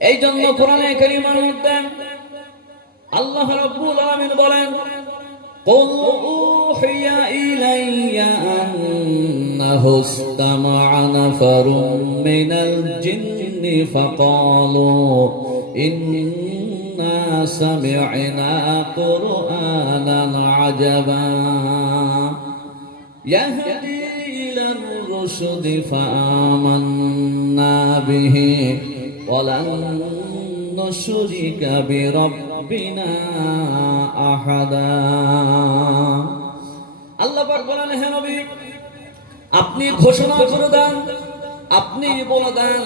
এই জন্য কোরআনে কারীমের মধ্যে আল্লাহ রাব্বুল আলামিন বলেন, قل أوحي إلي أنه استمع نفر من الجن فقالوا إنا سمعنا قرآنا عجبا يهدي إلى الرشد فآمنا به ولن نشرك بربنا أحدا। আল্লাহ পাক বলেন, হে নবী, আপনি ঘোষণা করে দেন, আপনি বলে দেন,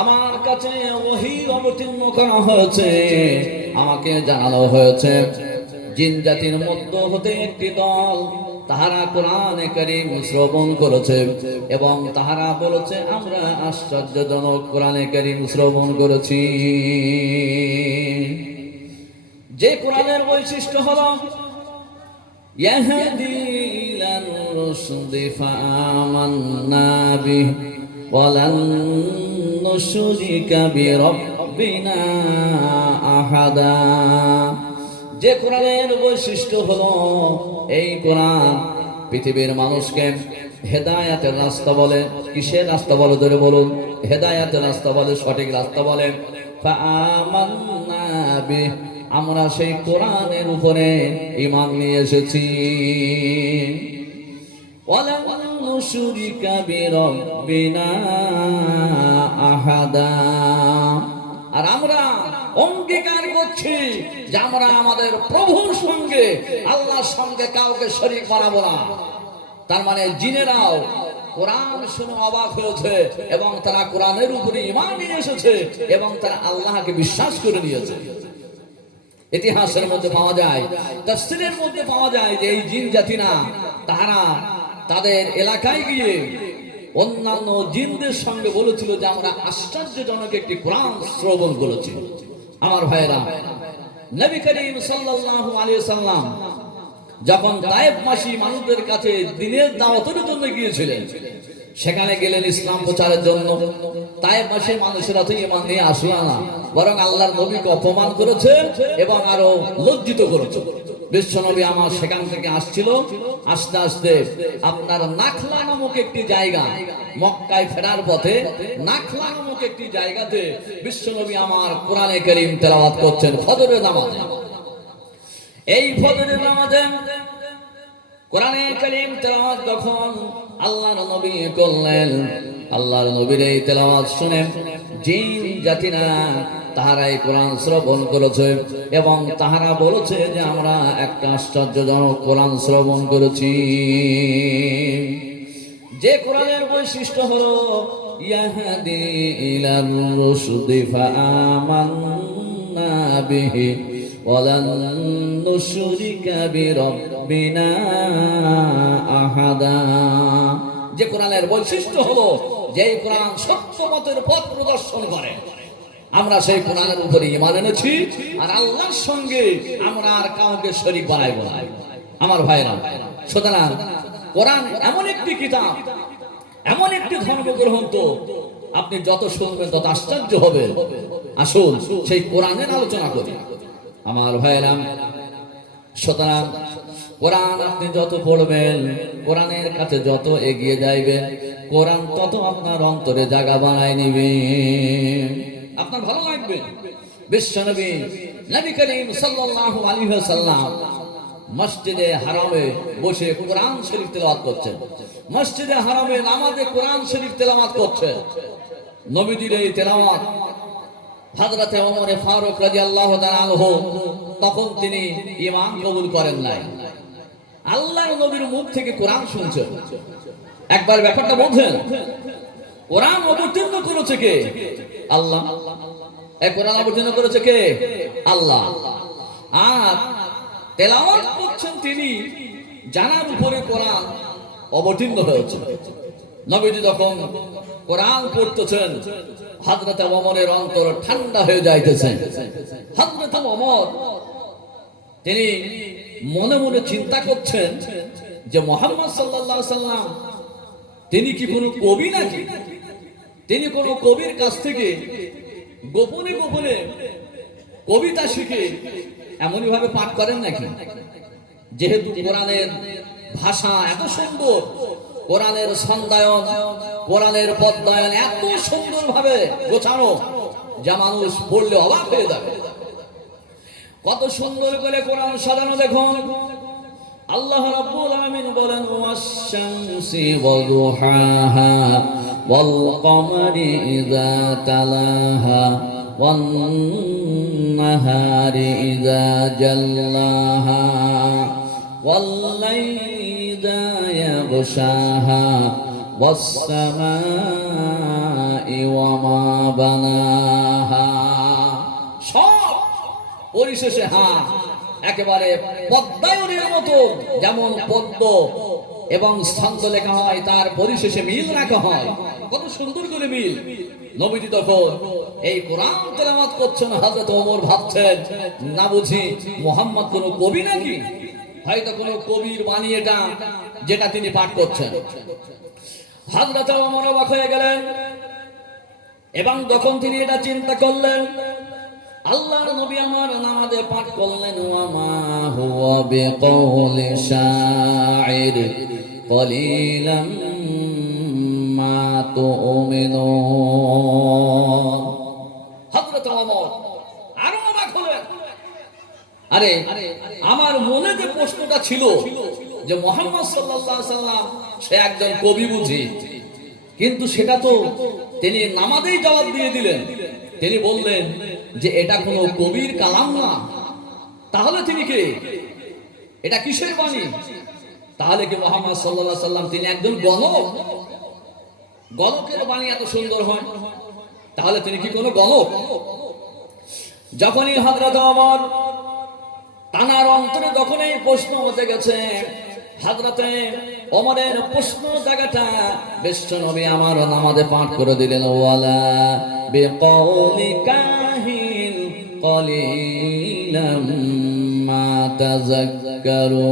আমার কাছে ওহী অবতীর্ণ করা হয়েছে, আমাকে জানানো হয়েছে, জিন জাতির মধ্য হতে একটি দল তাহারা কোরআনে কারীম শ্রবণ করেছে এবং তাহারা বলেছে আমরা আশ্চর্যজনক কোরআনে কারীম শ্রবণ করেছি। যে কোরআনের বৈশিষ্ট্য হলো ইয়াহদি ইলার রুশদি ফাআমান্না বিহি ওয়ালান নুশরিকা বিরাব্বিনা আহাদা। যে কোরআনের বৈশিষ্ট্য হলো এই কোরআন পৃথিবীর মানুষকে হেদায়েতের রাস্তা বলে। কিসের রাস্তা বলে? ধরে বলুন। হেদায়েতের রাস্তা বলে, সঠিক রাস্তা বলে। ফাআমান্না বিহি, আমরা সেই কোরআনের উপরে ঈমান নিয়ে এসেছি। ওয়ালান নুশরিকা বিরাব্বিনা আহাদা, আর আমরা অঙ্গীকার করছি যে আমরা আমাদের প্রভুর সঙ্গে, আল্লাহর সঙ্গে কাউকে শরীক বানাবো না। তার মানে জিনেরাও কোরআন শুনে অবাক হয়েছে এবং তারা কোরআনের উপরে ঈমান নিয়ে এসেছে এবং তারা আল্লাহকে বিশ্বাস করে নিয়েছে। ইতিহাসের মধ্যে পাওয়া যায়, তাফসীরের মধ্যে পাওয়া যায় যে এই জিন জাতি না, তারা তাদের এলাকায় গিয়ে অন্যান্য জিনদের সঙ্গে বলেছিল যে আমরা আশ্চর্যজনক একটি কোরআন শ্রবণ করেছি। আমার ভাইরা, নবী করিম সাল্লাল্লাহু আলাইহি ওয়াসাল্লাম যখন তায়েফবাসী মানুষদের কাছে দ্বীনের দাওয়াতের জন্য গিয়েছিলেন, সেখানে গেলেন ইসলাম প্রচারের জন্য। তায়েফবাসী মানুষেরা তো ঈমান নিয়ে আসলো না, বরং আল্লাহর নবীকে অপমান করেছে এবং আরো লজ্জিত করেছে। বিশ্বনবী আমার সেখান থেকে আসছিল, আস্তে আস্তে আপনার নাখলা নামক একটি জায়গা, মক্কায় ফেরার পথে নাখলা নামক একটি জায়গাতে বিশ্বনবী আমার কোরআনে কারীম তেলাওয়াত করছেন ফজরের নামাজে। এই ফজরের নামাজে কোরআনে কারীম তেলাওয়াত যখন আল্লাহর নবী করলেন, আল্লাহর নবীর এই তেলাওয়াত শুনে জিন জাতিরা তাহারাই কোরআন শ্রবণ করেছে এবং তাহারা বলেছে যে আমরা একটা আশ্চর্যজনক কোরআন শ্রবণ করেছি। যে কোরআনের বৈশিষ্ট্য হলো ইয়াহদি ইলার রুশদি ফাআমান্না বিহি ওয়ালান নুশরিকা বিরাব্বিনা আহাদা। যে কোরআনের বৈশিষ্ট্য হলো যে কোরআন সত্য মতের পথ প্রদর্শন করে, আমরা সেই কোরআনের উপরে ঈমান এনেছি আর আল্লাহর সঙ্গে আমরা আর কাউকে শরীক বানাইব না। আমার ভাইরা, সুতরাং কোরআন এমন একটি কিতাব, এমন একটি ধর্মগ্রন্থ, আপনি যত শুনবেন তত আশ্চর্য হবে। আসুন সেই কোরআনের আলোচনা করি। আমার ভাইরা, সুতরাং কোরআন আপনি যত পড়বেন, কোরআনের কাছে যত এগিয়ে যাইবেন, কোরআন তত আপনার অন্তরে জায়গা বানায় নিবে, আপনার ভালো লাগবে। বিশ্বনবী নবী করিম সাল্লাল্লাহু আলাইহি ওয়াসাল্লাম মসজিদে হারামে বসে কোরআন শরীফ তেলাওয়াত করছেন। মসজিদে হারামে নামাজে কোরআন শরীফ তেলাওয়াত করছেন। নবীজির এই তেলাওয়াত হযরতে ওমর ফারুক রাদিয়াল্লাহু তাআলা আনহু তখন তিনি ঈমান কবুল করেন নাই। আল্লাহর নবীর মুখ থেকে কোরআন শুনছেন। একবার ব্যাপারটা বোঝেন, কোরআন অবতীর্ণ করেছে কে? আল্লাহ। এই কোরআন অবতীর্ণ করেছে কে? আল্লাহ। আর তেলাওয়াত করছেন তিনি, জানার উপরে কোরআন অবতীর্ণ হয়েছে। নবীজি যখন কোরআন পড়তেছেন, হযরত ওমরের অন্তর ঠান্ডা হয়ে যাইতেছে। হযরত ওমর তিনি মনে মনে চিন্তা করছেন যে মুহাম্মদ সাল্লাল্লাহু আলাইহি সাল্লাম তিনি কি কোনো কবি নাকি? তিনি কোনো কবির কাছ থেকে গোপনে গোপনে কবিতা শিখে এমনই ভাবে পাঠ করেন নাকি? যেহেতু কোরআনের ভাষা এত সুন্দর, কোরআনের ছন্দায়ন, কোরআনের পদ্মায়ন এত সুন্দর ভাবে গোছানো, যা মানুষ পড়লে অবাক হয়ে যাবে। কত সুন্দর করে কোরআন সাজানো দেখুন। আল্লাহ রাব্বুল আলামিন বলেন, ওয়াশ-শামসি ওয়া-দুহাহা ওয়াল-কমারি ইযা তালাহা ওয়ান-নাহারি ইযা জাল্লাহা ওয়াল-লাইলি ইযা ইয়াগশাহা ওয়াস-সামাই ওয়া মা বানাহা। সব পরিশেষে একেবারে পদ্মায়নের মতো, যেমন পদ্ম এবং ছন্দ লেখা হয় তার পরিশেষে মিল রাখা হয়, কত সুন্দর করে মিল। নবীজি তখন এই কোরআন তেলাওয়াত করছেন, হযরত ওমর ভাবছেন না বুঝি মুহাম্মদ কোন কবি নাকি, হয়তো কোন কবির বাণী এটা যেটা তিনি পাঠ করছেন। হযরত ওমর অবাক হয়ে গেলেন এবং যখন তিনি এটা চিন্তা করলেন, আল্লাহর নবী আমার নামাজে পাঠ করলেন, ওয়া মা হুয়া বিকাউলি শাইর কলিলাম মা তুমিনুন। হযরত ওমর আরো অবাক হলেন, আরে আমার মনে যে প্রশ্নটা ছিল যে মুহাম্মদ সাল্লাল্লাহু আলাইহি সাল্লাম সে একজন কবি বুঝি, কিন্তু সেটা তো তিনি নামাজেই জবাব দিয়ে দিলেন। তিনি বললেন যে এটা কোনো কবির কালাম না, তাহলে তিনি কে? এটা কিসের বাণী? তাহলে কি মুহাম্মদ সাল্লাল্লাহু আলাইহি সাল্লাম তিনি একজন গণক? গণকের বাণী এত সুন্দর হয়, তাহলে তিনি কি কোনো গণক? যখনই হযরত ওমর তানার অন্তরে যখন এই প্রশ্ন বসে গেছে, হযরতে ওমরের প্রশ্ন জায়গাটা বিশ্বনবী আমার নামাজে পাঠ করে দিলেন, ওয়ালা বিকাউলি কাহিন কলিলাম মা তাযাক্কারুন।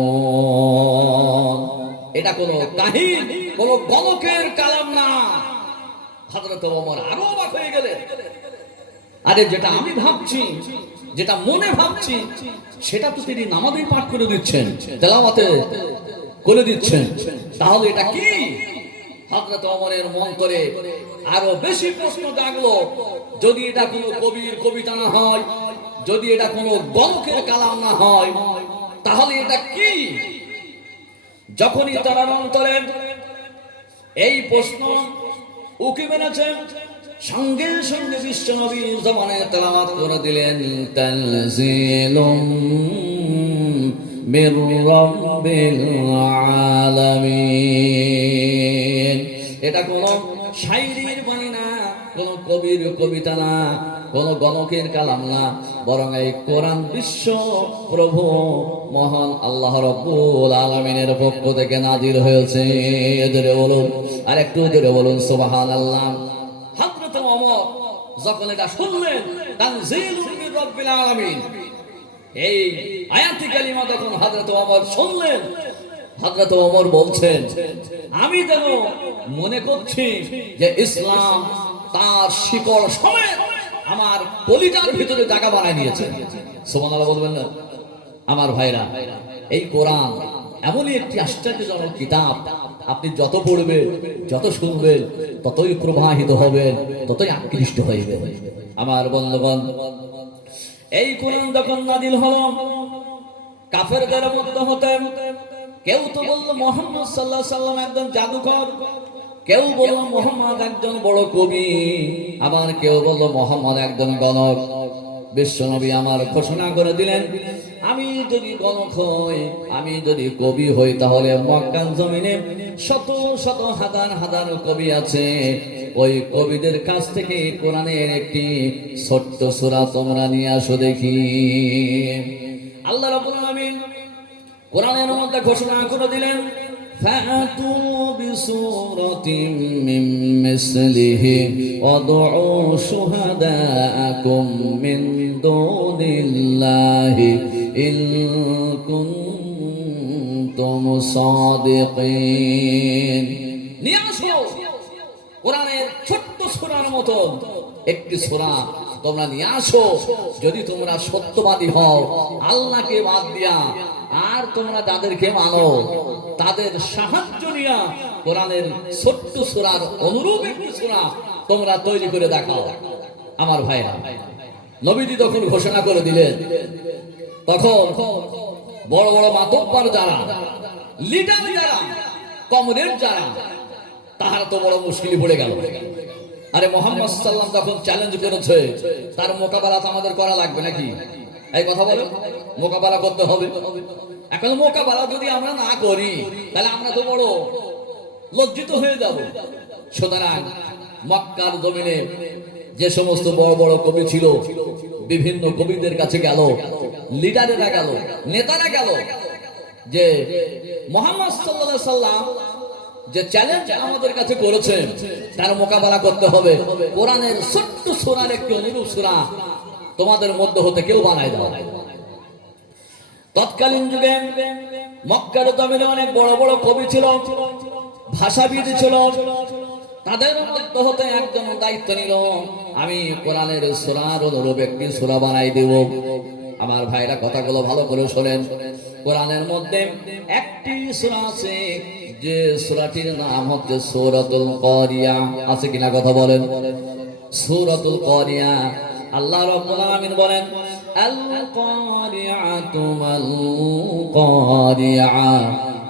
এটা কোনো কাহিন, কোন গণকের কালাম না। হযরত ওমর আরো অবাক হয়ে গেলেন, আরে যেটা আমি ভাবছি, যেটা মনে ভাবছি, সেটা তো তিনি নামাজেই পাঠ করে দিচ্ছেন, তেলাওয়াতে করে দিচ্ছেন, তাহলে এটা কি? হযরত ওমরের মন করে আরো বেশি প্রশ্ন জাগলো, যদি এটা কোনো কবির কবিতা না হয়, যদি এটা কোনো গণকের কালাম না হয়, তাহলে এটা কি? যখনই তার অন্তরে এই প্রশ্ন উকি মেরেছে, সঙ্গে সঙ্গে বিশ্বনবী জবানে তেলাওয়াত করে দিলেন, তানজিলুম মির রাব্বিল আলামিন। এটা কোন শায়রির বাণী না, কোন কবির কবিতা না, কোন গণকের কালাম না, বরং এই কোরআন বিশ্ব প্রভু মহান আল্লাহ রাব্বুল আলামিনের পক্ষ থেকে নাজিল হয়েছে। জোরে বলুন, আর একটু জোরে বলুন সুবহানাল্লাহ। হযরত ওমর যখন এটা শুনলেন, তানজিলুম মির রাব্বিল আলামিন, এই আয়াতি কালিমা যখন হযরত ওমর শুনলেন, হযরত ওমর বলছেন, আমি যেন মনে করছি যে ইসলাম তার শিকড় সমেত আমার কলিজার ভিতরে জায়গা বানায় নিয়েছে। সুবহানাল্লাহ বলবেন না? আমার ভাইরা, এই কোরআন এমনই একটি আশ্চর্যজনক কিতাব, আপনি যত পড়বেন, যত শুনবেন, ততই প্রবাহিত হবেন, ততই আকৃষ্ট হইবেন। আমার বন্ধুগণ, এই কোরআন যখন নাজিল হলো, কাফেরদের মধ্যে হতে কেউ তো বলল মুহাম্মদ সাল্লাল্লাহু আলাইহি সাল্লাম একজন জাদুকর, কেউ বলল মুহাম্মদ একজন বড় কবি, আবার কেউ বলল মুহাম্মদ একজন গণক। বিশ্বনবী আমার ঘোষণা করে দিলেন, আমি যদি গণক হই, আমি যদি কবি হই, তাহলে মক্কার জমিনে শত শত হাজার হাজার কবি আছে, ওই কবিদের কাছ থেকে কোরআনের একটি ছোট্ট সূরা তোমরা নিয়ে আসো দেখি। আল্লাহ রাব্বুল আলামিন কোরআনের মধ্যে ঘোষণা করে দিলেন, ফাতু বিসূরাতিন মিন মিসলিহি ওয়াদউ শুহাদাআকুম মিন দুনিল্লাহি ইন কুনতুম সাদিকিন। নিয়ে আসো কোরআনের ছোট্ট সূরার মতো একটি সূরা, তোমরা নিয়ে আসো। যদি তোমরা সত্যবাদী হও আল্লাহকে বাদ দিয়া, আর তোমরা যাদেরকে মানো তাদের সাহায্য নিয়া কোরআনের ছোট্ট সূরার অনুরূপ একটি সূরা তোমরা তৈরি করে দেখাও। আমার ভাইরা, নবীজি তখন ঘোষণা করে দিলেন, তখন বড় বড় মাতব্বর যারা, লিডার যারা, কমরেড যারা, তাহারা তো বড় মুশকিলে পড়ে গেল। আরে মুহাম্মদ সাল্লাল্লাহু আলাইহি ওয়াসাল্লাম তখন চ্যালেঞ্জ করেছে, তার মোকাবেলা তো আমাদের করা লাগবে নাকি? এই কথা বলে মোকাবেলা করতে হবে। এখন মোকাবেলা যদি আমরা না করি তাহলে আমরা তো বড় লজ্জিত হয়ে যাব। সুতরাং মক্কার জমিনে যে সমস্ত বড় বড় কবি ছিল, বিভিন্ন কবিদের কাছে গেল, লিডারেরা গেল, নেতারা গেল, যে মুহাম্মদ সাল্লাল্লাহু আলাইহি ওয়াসাল্লাম যে চ্যালেঞ্জ আমাদের কাছে করেছেন তার মোকাবেলা করতে হবে। কোরআনের ছোট্ট সূরার একটি অনুরূপ সূরা তোমাদের মধ্য হতে কেউ বানায় দাও। তৎকালীন যুগে মক্কার জমিনে অনেক বড় বড় কবি ছিল, ভাষাবিদ ছিল। তাদের মধ্য হতে একজন দায়িত্ব নিল, আমি কোরআনের সূরার অনুরূপ একটি সূরা বানাই দেব। আমার ভাইরা কথাগুলো ভালো করে শোনেন। কোরআনের মধ্যে একটি সূরা আছে যে সূরাটির নাম হচ্ছে সূরাতুল কারিয়া। আছে কিনা কথা বলেন? সূরাতুল কারিয়া। আল্লাহ রাব্বুল আলামিন বলেন, আল কারিআতু মাল কারিআ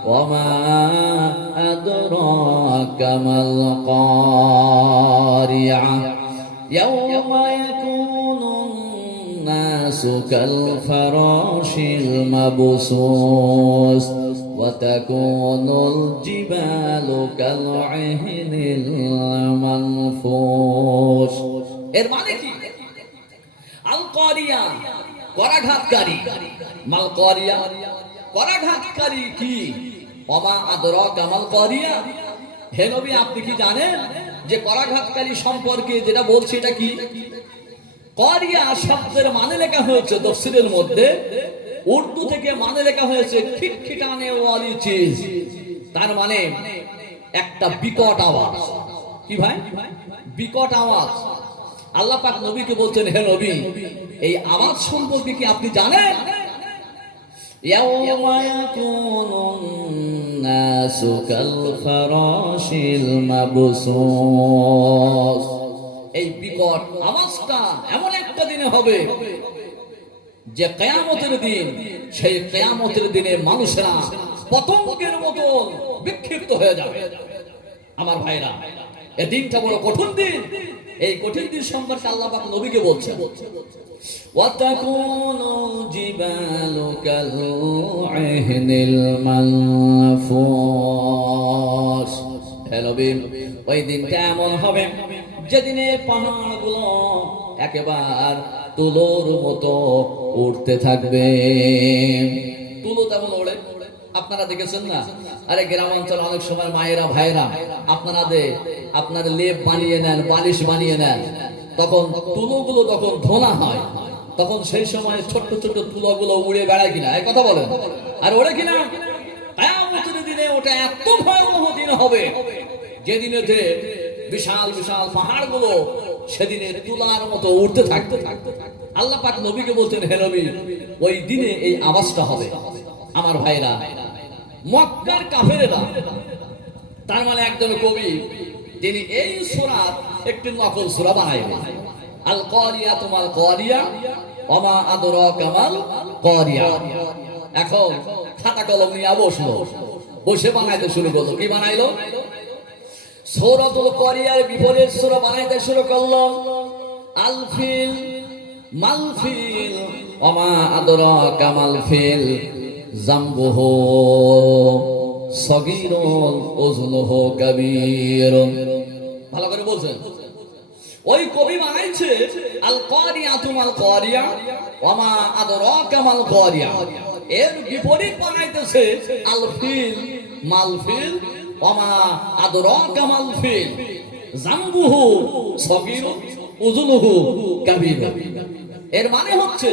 ওয়া মা আদরাকা মাল কারিআ ইয়াওমা ইয়াকুনুন নাসু কাল ফারাশিল মাবসুস ওয়া তাকুনুল জিবালু কাল ইহনিল মানফুস। এর মানে কি? আল কারিয়া করাঘাতকারী, মাল কারিয়া করাঘাতকারী কি? ওমা আদরাকা মাল কারিয়া। হে নবী, আপনি কি জানেন যে করাঘাতকারী সম্পর্কে যেটা বলছি এটা কি? কারিয়া শব্দের মানে লেখা হয়েছে তাফসীরের মধ্যে, উর্দু থেকে মানে লেখা হয়েছে খিটখিটানে ওয়ালি চিজ। তার মানে একটা বিকট আওয়াজ। কি ভাই? বিকট আওয়াজ। আল্লাহ পাক নবীকে বলছেন, হে নবী, এই আওয়াজ সম্পর্কে কি আপনি জানেন? ইয়াওমা ইয়াকুনুন নাসু কাল ফারাশিল মাবসুস। এই বিকট আওয়াজটা এমন একটা দিনে হবে যে কিয়ামতের দিন, সেই কিয়ামতের দিনে মানুষেরা পতঙ্গের মতো বিক্ষিপ্ত হয়ে যাবে। আমার ভাইরা, এই দিনটা বড় কঠিন দিন। এই কঠিন দিন সম্পর্কে আল্লাহ পাক নবীকে বলছেন, ওয়া তাকুনুল জিবালু কাল ইহনিল মানফুস। হে নবী, ওই দিনটা এমন হবে যেদিনে পাহাড়গুলো একেবারে তুলোর মতো উঠতে থাকবে। তুলো তেমন ওড়ে, আপনারা দেখেছেন না? আরে গ্রামাঞ্চলে অনেক সময় মায়েরা ভাইরা আপনাদের লেপ বানিয়ে নেন, বালিশ বানিয়ে নেন, তখন তুলোগুলো যখন ধোনা হয় তখন সেই সময় ছোট্ট ছোট্ট তুলোগুলো উড়ে বেড়ায় কিনা? এই কথা বলেন। আর ওড়ে কিনা? কিয়ামতের দিনে ওটা এত ভয়াবহ দিন হবে যেদিনে বিশাল বিশাল পাহাড়গুলো সেদিনে তুলার মতো উঠতে থাকতে। আল্লাহ পাক নবীকে বলতেন, হে নবী, ওই দিনে এই আওয়াজটা হবে। আমার ভাইরা, মক্কার কাফেরেরা, তার মানে একজন কবি, তিনি এই সূরার একটি নকল সূরা বানাইলেন। আল কারিয়াতু মাল কারিয়া ওয়া মা আদরাকা মাল কারিয়া। এখন খাতা কলম নিয়ে বসলো, বসে বানাইতে শুরু করলো। কি বানাইলো? সূরাতুল কারিয়ার বিপরীত সূরা বানাইতে শুরু করলো। আল ফিল মাল ফিল ওয়া মা আদরাকা মাল ফিল জামবুহু সগীরুন ওজনুহু কাবীরুন। ভালো করে বলছেন। ওই কবি বানাইছে আল কারিয়াতু মাল কারিয়া ওয়া মা আদরাকা মাল কারিয়া। এর বিপরীত বানাইতেছে আল ফিল মাল ফিল ওয়া মা আদরাকা মাল ফিল জামবুহু সগীরুন ওজনুহু কাবীরুন। এর মানে হচ্ছে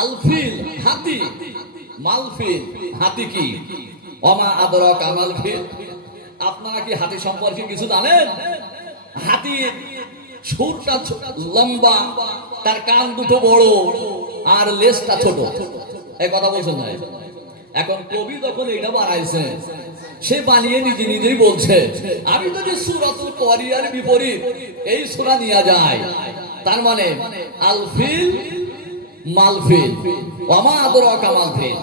আল ফিল হাতি, মালফিল হাতি কি? ওমা আদরাকা মালফিল। আপনারা কি হাতি সম্পর্কে কিছু জানেন? হাতির সুরটা লম্বা, তার কান দুটো বড়, আর লেজটা ছোট। এই কথা বলছেন না? এখন কবি যখন এটা বানাইছে, সে বানিয়ে নিজে নিজেই বলছে, আমি যদি সূরাতুল কারিয়ার বিপরীত এই সূরা নিয়ে যায়, তার মানে আলফিল মালফিল ওমা আদরাকা মালফিল,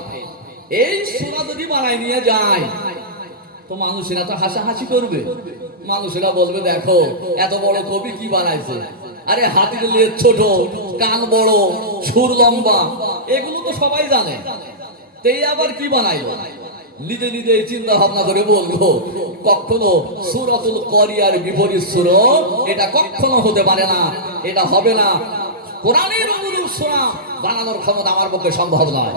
এই সূরা যদি বানাই নিয়ে যায়, তো মানুষেরা তো হাসাহাসি করবে। মানুষেরা বলবে, দেখো এত বড় কবি কি বানাইছে, আরে হাতির লেজ ছোট, কান বড়, সুর লম্বা, এগুলো তো সবাই জানে, তেই আবার কি বানাইলো? নিজে নিজে চিন্তা ভাবনা করে বলবো, কখনো সূরাতুল কারিয়ার বিপরীত সূরা এটা কখনো হতে পারে না, এটা হবে না। কোরআনের অনুরূপ সূরা বানানোর ক্ষমতা আমার পক্ষে সম্ভব নয়।